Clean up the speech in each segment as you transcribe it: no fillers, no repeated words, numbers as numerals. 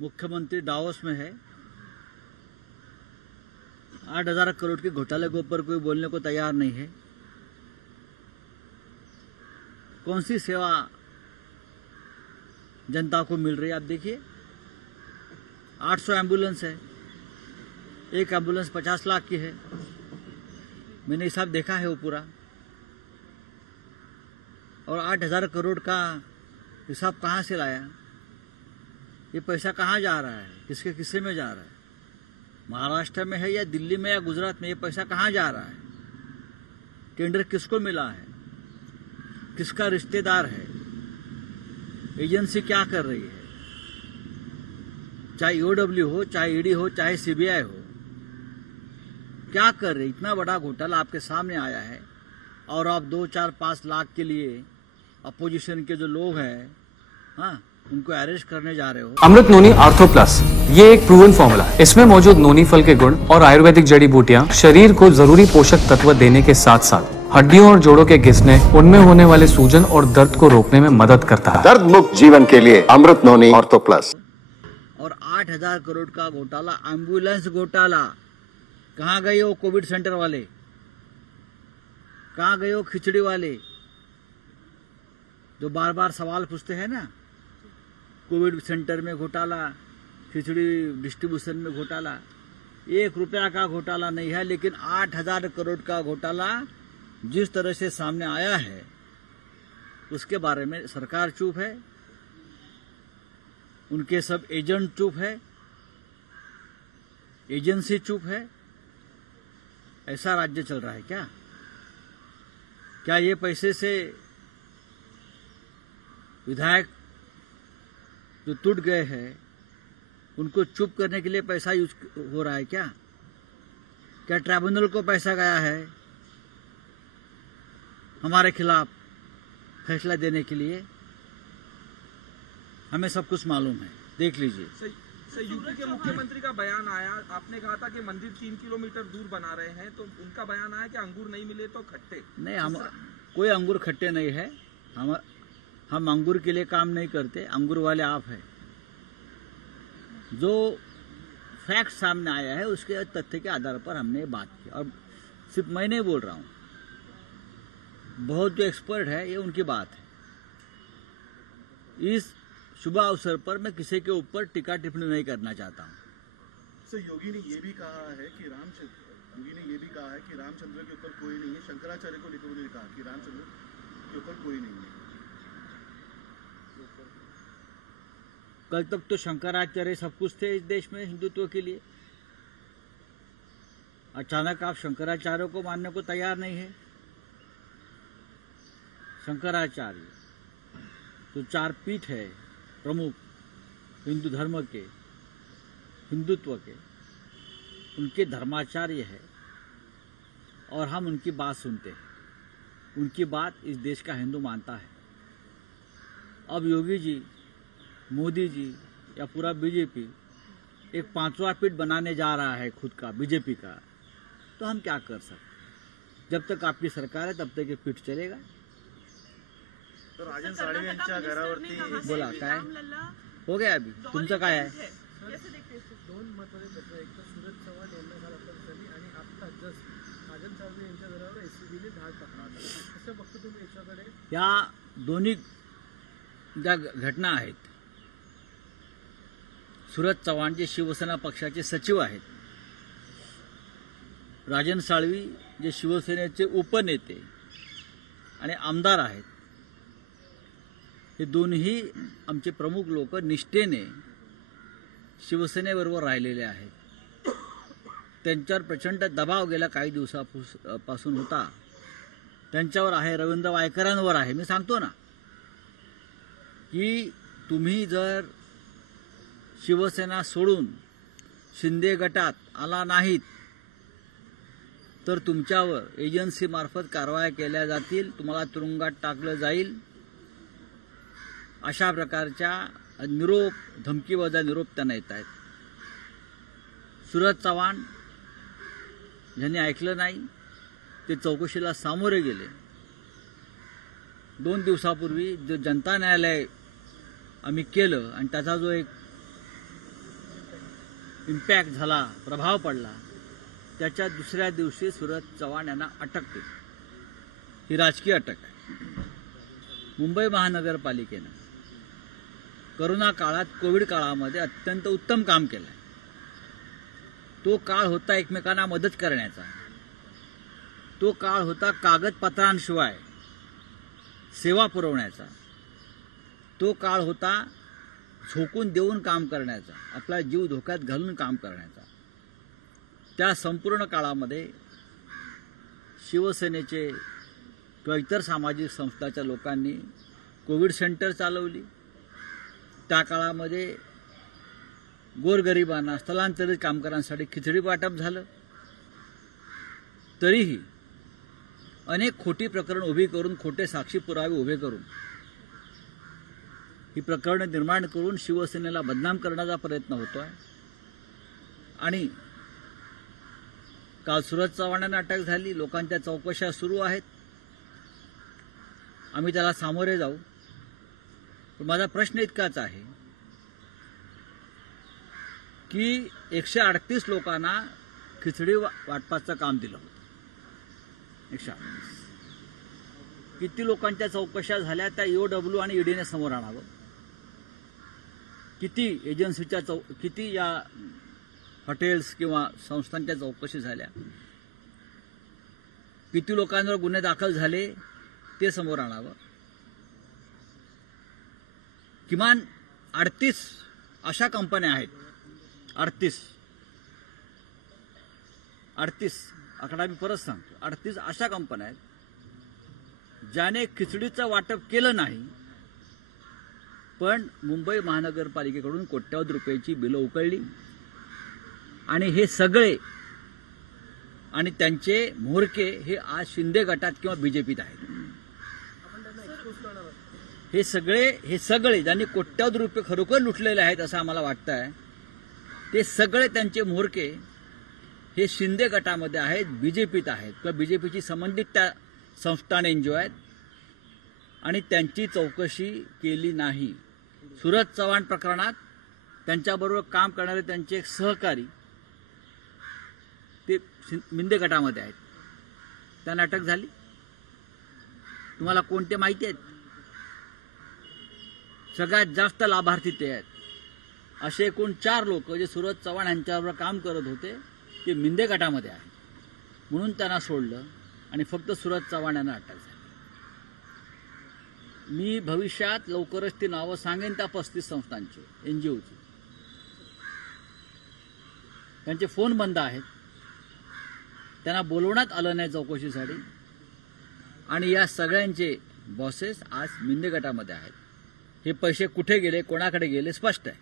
मुख्यमंत्री डावोस में है। 8,000 करोड़ के घोटाले के ऊपर कोई बोलने को तैयार नहीं है। कौन सी सेवा जनता को मिल रही है? आप देखिए, 800 एम्बुलेंस है, एक एम्बुलेंस 50 लाख की है। मैंने हिसाब देखा है वो पूरा। और 8,000 करोड़ का हिसाब कहाँ से लाया? ये पैसा कहाँ जा रहा है? किसके किस्से में जा रहा है? महाराष्ट्र में है या दिल्ली में या गुजरात में? ये पैसा कहाँ जा रहा है? टेंडर किसको मिला है? किसका रिश्तेदार है? एजेंसी क्या कर रही है? चाहे ईओडब्ल्यू हो, चाहे ईडी हो, चाहे सीबीआई हो, क्या कर रही? इतना बड़ा घोटाला आपके सामने आया है और आप 2, 4, 5 लाख के लिए अपोजिशन के जो लोग हैं, हाँ, उनको अरेस्ट करने जा रहे हो। अमृत नोनी आर्थो प्लस, ये एक प्रूवन फॉर्मूला है। इसमें मौजूद नोनी फल के गुण और आयुर्वेदिक जड़ी बूटियां शरीर को जरूरी पोषक तत्व देने के साथ साथ हड्डियों और जोड़ों के घिसने, उनमें होने वाले सूजन और दर्द को रोकने में मदद करता है। दर्द मुक्त जीवन के लिए अमृत नोनी आर्थो प्लस। और 8,000 करोड़ का घोटाला, एम्बुलेंस घोटाला। कहाँ गए वो कोविड सेंटर वाले? कहाँ गए वो खिचड़ी वाले जो बार बार सवाल पूछते हैं ना? कोविड सेंटर में घोटाला, खिचड़ी डिस्ट्रीब्यूशन में घोटाला। 1 रुपया का घोटाला नहीं है, लेकिन 8,000 करोड़ का घोटाला जिस तरह से सामने आया है, उसके बारे में सरकार चुप है, उनके सब एजेंट चुप है, एजेंसी चुप है। ऐसा राज्य चल रहा है क्या? क्या ये पैसे से विधायक जो टूट गए हैं, उनको चुप करने के लिए पैसा यूज हो रहा है क्या? क्या ट्राइब्यूनल को पैसा गया है हमारे खिलाफ फैसला देने के लिए? हमें सब कुछ मालूम है, देख लीजिए। सर, यूपी के मुख्यमंत्री का बयान आया, आपने कहा था कि मंदिर 3 किलोमीटर दूर बना रहे हैं, तो उनका बयान आया कि अंगूर नहीं मिले तो खट्टे। नहीं, हम कोई अंगूर खट्टे नहीं है। हम अंगूर के लिए काम नहीं करते, अंगूर वाले आप हैं। जो फैक्ट सामने आया है उसके तथ्य के आधार पर हमने बात की, और सिर्फ मैं नहीं बोल रहा हूँ, बहुत जो एक्सपर्ट है, ये उनकी बात है। इस शुभ अवसर पर मैं किसी के ऊपर टीका टिप्पणी नहीं करना चाहता हूँ। सर, योगी ने ये भी कहा है कि रामचंद्र के ऊपर कोई नहीं है। शंकराचार्य को लेकर उन्होंने कहा कि रामचंद्र के ऊपर कोई नहीं है। कल तक तो शंकराचार्य सब कुछ थे इस देश में हिंदुत्व के लिए। अचानक आप शंकराचार्य को मानने को तैयार नहीं है। शंकराचार्य तो 4 पीठ है प्रमुख हिंदू धर्म के, हिंदुत्व के, उनके धर्माचार्य है और हम उनकी बात सुनते हैं। उनकी बात इस देश का हिंदू मानता है। अब योगी जी, मोदी जी या पूरा बीजेपी एक 5वां पीठ बनाने जा रहा है खुद का, बीजेपी का, तो हम क्या कर सकते? जब तक आपकी सरकार है तब तक ये पीठ चलेगा। तो राजन साळवे यांच्या घरावरती बोला, काय हो गया? अभी तुमचं काय आहे? 2 महत्त्वाचे प्रश्न, एक तर सूरज चव्हाण यांना काल अटक झाली आणि आता जस्ट राजन साळवे यांच्या घरावर एसीबीने धाड टाकला. कसं बघतो तुम्ही याच्याकडे? या दोन्ही ज्या घटना आहेत, सूरज चव्हाण जे शिवसेना पक्षाचे सचिव आहेत, राजन साळवी जे शिवसेनेचे उपनेते आणि आमदार आहेत, हे दोन्ही आमचे प्रमुख लोक निष्ठेने शिवसेनेबरोबर राहिलेले आहेत. त्यांच्यावर प्रचंड दबाव गेल्या काही दिवसापासून होता. त्यांच्यावर आहे, रवींद्र वायकरांवर आहे. मी सांगतो ना की तुम्ही जर शिवसेना सोडून शिंदे गटात आला नाहीत तर तुमच्यावर एजन्सीमार्फत कारवाया केल्या जातील, तुम्हाला तुरुंगात टाकलं जाईल, अशा प्रकारच्या निरोप, धमकीवजा निरोप त्यांना येत आहेत. सूरज चव्हाण यांनी ऐकलं नाही, ते चौकशीला सामोरे गेले. 2 दिवसापूर्वी जो जनता न्यायालय आम्ही केलं आणि त्याचा जो एक इम्पॅक्ट झाला, प्रभाव पडला, त्याच्या दुसऱ्या दिवशी सूरज चव्हाण यांना अटक केली. ही राजकीय अटक आहे. मुंबई महानगरपालिकेनं करोना काळात, कोविड काळामध्ये अत्यंत उत्तम काम केलं आहे. तो काळ होता एकमेकांना मदत करण्याचा. तो काळ होता कागदपत्रांशिवाय सेवा पुरवण्याचा. तो काळ होता झोकून देऊन काम करण्याचा, आपला जीव धोक्यात घालून काम करण्याचा. त्या संपूर्ण काळामध्ये शिवसेनेचे किंवा इतर सामाजिक संस्थांच्या लोकांनी कोविड सेंटर चालवली. त्या काळामध्ये गोरगरिबांना, स्थलांतरित कामगारांसाठी खिचडी वाटप झालं. तरीही अनेक खोटी प्रकरण उभी करून, खोटे साक्षी पुरावे उभे करून ही प्रकरणं निर्माण करून शिवसेनेला बदनाम करण्याचा प्रयत्न होतोय. आणि काल सूरज चव्हाणांना अटक झाली. लोकांच्या चौकशा सुरू आहेत. आम्ही त्याला सामोरे जाऊ. पण माझा प्रश्न इतकाच आहे की 138 लोकांना खिचडी वाटपाचं काम दिलं होतं. 138. किती लोकांच्या चौकशा झाल्या त्या EOW आणि ईडीने समोर आणावं. किती एजन्सीच्या किती या हॉटेल्स किंवा संस्थांच्या चौकशी झाल्या, किती लोकांवर गुन्हे दाखल झाले ते समोर आणावं. किमान 38 अशा कंपन्या आहेत. 38 आकडा मी परत सांगतो. 38 अशा कंपन्या आहेत ज्याने खिचडीचं वाटप केलं नाही, पण मुंबई महानगरपालिकेकडून कोट्यावधी रुपयाची बिलं उकळली. आणि हे सगळे आणि त्यांचे म्होरके हे आज शिंदे गटात किंवा बीजेपीत आहेत. हे सगळे ज्यांनी कोट्यावधी रुपये खरोखर लुटलेले आहेत असं आम्हाला वाटतं आहे, ते सगळे त्यांचे म्होरके हे शिंदे गटामध्ये आहेत, बीजेपीत आहेत किंवा बीजेपीची संबंधित त्या संस्थाने एनजीओ आहेत. आणि त्यांची चौकशी केली नाही. सूरज चव्हाण प्रकरणात त्यांच्याबरोबर काम करणारे त्यांचे एक सहकारी ते शिंदे गटामध्ये आहेत. त्यांना अटक झाली. तुम्हाला कोणते माहिती आहेत? सगळ्यात जास्त लाभार्थी ते आहेत. असे एकूण 4 लोक जे सूरज चव्हाण यांच्याबरोबर काम करत होते ते मिंदे गटामध्ये आहेत. म्हणून त्यांना सोडलं आणि फक्त सूरज चव्हाण यांना अटक झाली. मी भविष्यात लवकरच ती नावं सांगेन त्या 35 संस्थांची, एनजीओची. त्यांचे फोन बंद आहेत. त्यांना बोलवण्यात आलं नाही चौकशीसाठी. आणि या सगळ्यांचे बॉसेस आज मिंदे गटामध्ये आहेत. हे पैसे कुठे गेले, कोणाकडे गेले स्पष्ट आहे.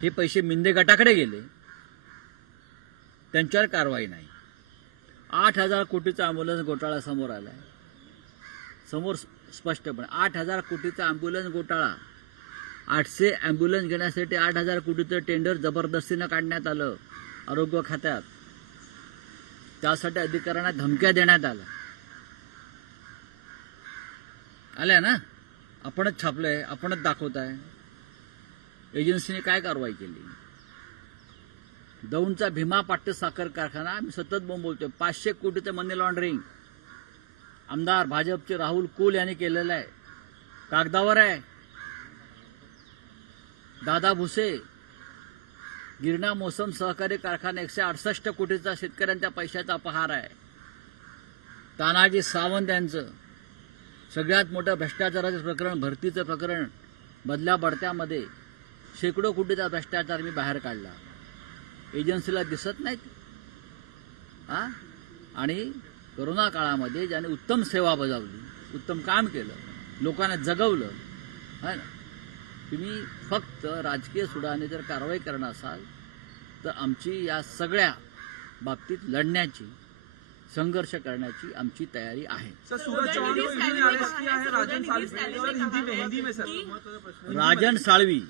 हे पैसे मिंदे गटाकडे गेले, त्यांच्यावर कारवाई नाही. 8,000 कोटीचा अँब्युलन्स घोटाळा समोर आलाय. समोर स्पष्टपणे 8,000 कोटीचा अँब्युलन्स घोटाळा. 800 अँब्युलन्स घेण्यासाठी 8,000 कोटीचं टेंडर जबरदस्तीनं काढण्यात आलं आरोग्य खात्यात. त्यासाठी अधिकाऱ्यांना धमक्या देण्यात आल्या ना. आपणच छापलंय, आपणच दाखवताय. एजन्सीने काय कारवाई केली? दौंडचा भीमा पाट्य साखर कारखाना, मी सतत बोलतोय, 500 कोटीचं मनी लॉन्ड्रिंग आमदार भाजपचे राहुल कुल यांनी केलेलं आहे. कागदावर आहे. दादा भुसे गिरणा मोसम सहकारी कारखाना 168 कोटीचा शेतकऱ्यांच्या पैशाचा अपहार आहे. तानाजी सावंत यांचं सगळ्यात मोठं भ्रष्टाचाराचं प्रकरण, भरतीचं प्रकरण, बदल्या बढत्यामध्ये शेकडो कोटीचा भ्रष्टाचार मी बाहेर काढला. एजन्सीला दिसत नाहीत. आणि कोरोना काळामध्ये ज्याने उत्तम सेवा बजावली, उत्तम काम केलं, लोकांना जगवलं, है ना. तुम्ही फक्त राजकीय सुडाने जर कारवाई करणार असाल तर आमची या सगळ्या बाबतीत लढण्याची, संघर्ष करण्याची आमची तयारी आहे. सर, सूरज चौहान को ईडी ने अरेस्ट किया है. राजन साळवी सर, हिंदी में सर. राजन साळवी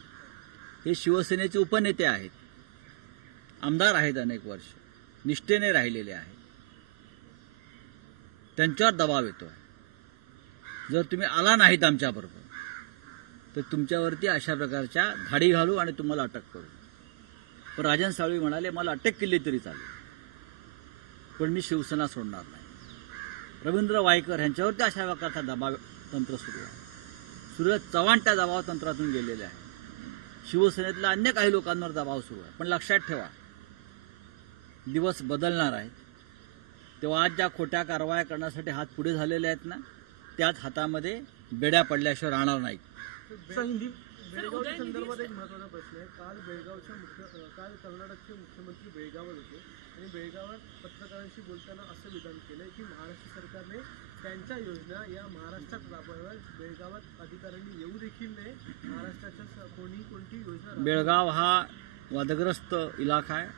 हे शिवसेनेचे उपनेते आहेत. आमदार आहेत, अनेक वर्ष निष्ठेने राहिलेले आहेत. त्यांच्यावर दबाव येतोय. जर तुम्ही आला नाहीत आमच्याबरोबर तर तुमच्यावरती अशा प्रकारच्या धाडी घालू आणि तुम्हाला अटक करू. पण राजन साळवी म्हणाले मला अटक केली तरी चालेल, पण मी शिवसेना सोडणार नाही. रवींद्र वायकर यांच्यावरती अशा प्रकारचा दबाव तंत्र सुरू आहे. सुरज चव्हाण त्या दबाव तंत्रातून गेलेले आहे. शिवसेनेतल्या अन्य काही लोकांवर दबाव सुरू आहे. पण लक्षात ठेवा, दिवस बदलणार आहेत. तेव्हा आज ज्या खोट्या कारवाया करण्यासाठी हात पुढे झालेले आहेत ना, त्याच हातामध्ये बेड्या पडल्याशिवाय राहणार नाहीत. बेळगावच्या संदर्भात एक महत्त्वाचा प्रश्न आहे. काल कर्नाटकचे मुख्यमंत्री बेळगावात होते आणि बेळगावात पत्रकारांशी बोलताना असं विधान केलंय की महाराष्ट्र सरकारने त्यांच्या योजना या महाराष्ट्रात राबवाव्या, बेळगावात अधिकाऱ्यांनी येऊ देखील नये, महाराष्ट्राच्या कोणती योजना बेळगाव हा वादग्रस्त इलाका आहे.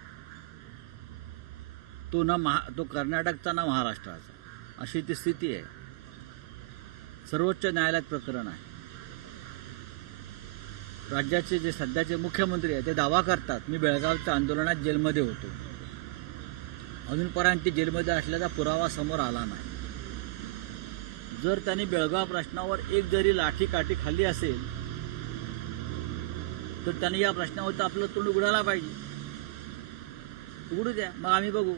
तो कर्नाटकचा ना महाराष्ट्राचा, अशी ती स्थिती आहे. सर्वोच्च न्यायालयात प्रकरण आहे. राज्याचे जे सध्याचे मुख्यमंत्री आहेत ते दावा करतात मी बेळगावच्या आंदोलनात जेलमध्ये होतो. अजूनपर्यंत ती जेलमध्ये असल्याचा पुरावा समोर आला नाही. जर त्यांनी बेळगाव प्रश्नावर एक जरी लाठीकाठी खाल्ली असेल तर त्यांनी या प्रश्नावर तर आपलं तोंड उघडायला पाहिजे. उघडू द्या, मग आम्ही बघू.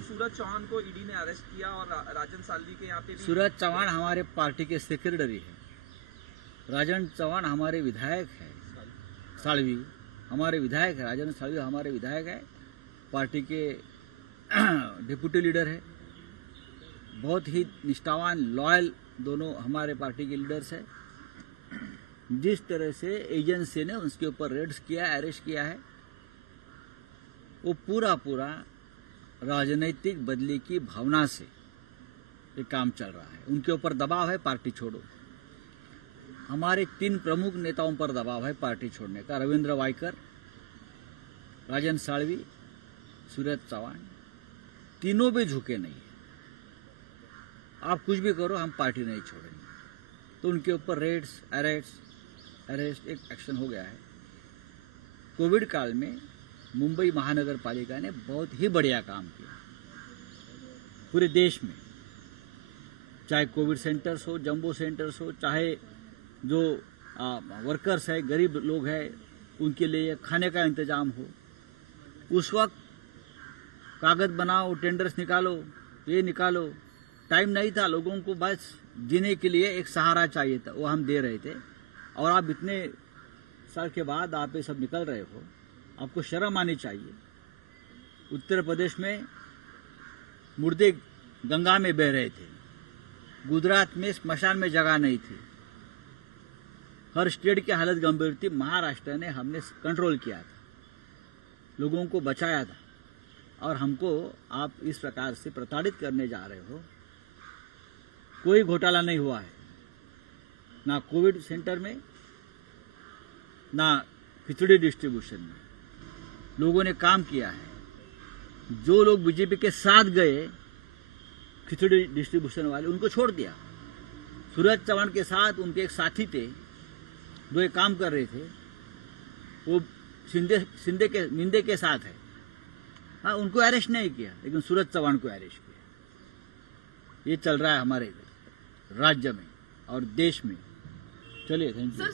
सूरज चौहान को ईडी ने अरेस्ट किया और राजन सालवी के यहाँ पे भी सूरज चौहान हमारे पार्टी के सेक्रेटरी है. राजन चौहान हमारे विधायक है. सालवी हमारे विधायक है. राजन सालवी हमारे विधायक है. पार्टी के डिप्यूटी लीडर है. बहुत ही निष्ठावान लॉयल दोनों हमारे पार्टी के लीडर्स है. जिस तरह से एजेंसी ने उसके ऊपर रेड्स किया, अरेस्ट किया है, वो पूरा राजनीतिक बदले की भावना से ये काम चल रहा है. उनके ऊपर दबाव है पार्टी छोड़ो. हमारे 3 प्रमुख नेताओं पर दबाव है पार्टी छोड़ने का. रविंद्र वायकर, राजन साळवी, सूरज चौहान, तीनों भी झुके नहीं है. आप कुछ भी करो, हम पार्टी नहीं छोड़ेंगे. तो उनके ऊपर रेड्स, अरेस्ट एक एक्शन हो गया है. कोविड काल में मुंबई महानगर पालिका ने बहुत ही बढ़िया काम किया पूरे देश में. चाहे कोविड सेंटर्स हो, जंबो सेंटर्स हो, चाहे जो वर्कर्स है, गरीब लोग हैं, उनके लिए खाने का इंतजाम हो. उस वक्त कागज बनाओ, टेंडर्स निकालो, ये निकालो, टाइम नहीं था. लोगों को बस जीने के लिए एक सहारा चाहिए था, वो हम दे रहे थे. और आप इतने साल के बाद आप ये सब निकल रहे हो, आपको शर्म आनी चाहिए. उत्तर प्रदेश में मुर्दे गंगा में बह रहे थे. गुजरात में स्मशान में जगह नहीं थी. हर स्टेट की हालत गंभीर थी. महाराष्ट्र ने हमने कंट्रोल किया था, लोगों को बचाया था. और हमको आप इस प्रकार से प्रताड़ित करने जा रहे हो. कोई घोटाला नहीं हुआ है, ना कोविड सेंटर में, ना खिचड़ी डिस्ट्रीब्यूशन में. लोगों ने काम किया है. जो लोग बीजेपी के साथ गए खिचड़ी डिस्ट्रीब्यूशन वाले, उनको छोड़ दिया. सूरज चौहान के साथ उनके एक साथी थे जो ये काम कर रहे थे, वो मिंदे के साथ है. हाँ, उनको अरेस्ट नहीं किया, लेकिन सूरज चौहान को अरेस्ट किया. ये चल रहा है हमारे राज्य में और देश में. चलिए, थैंक यू.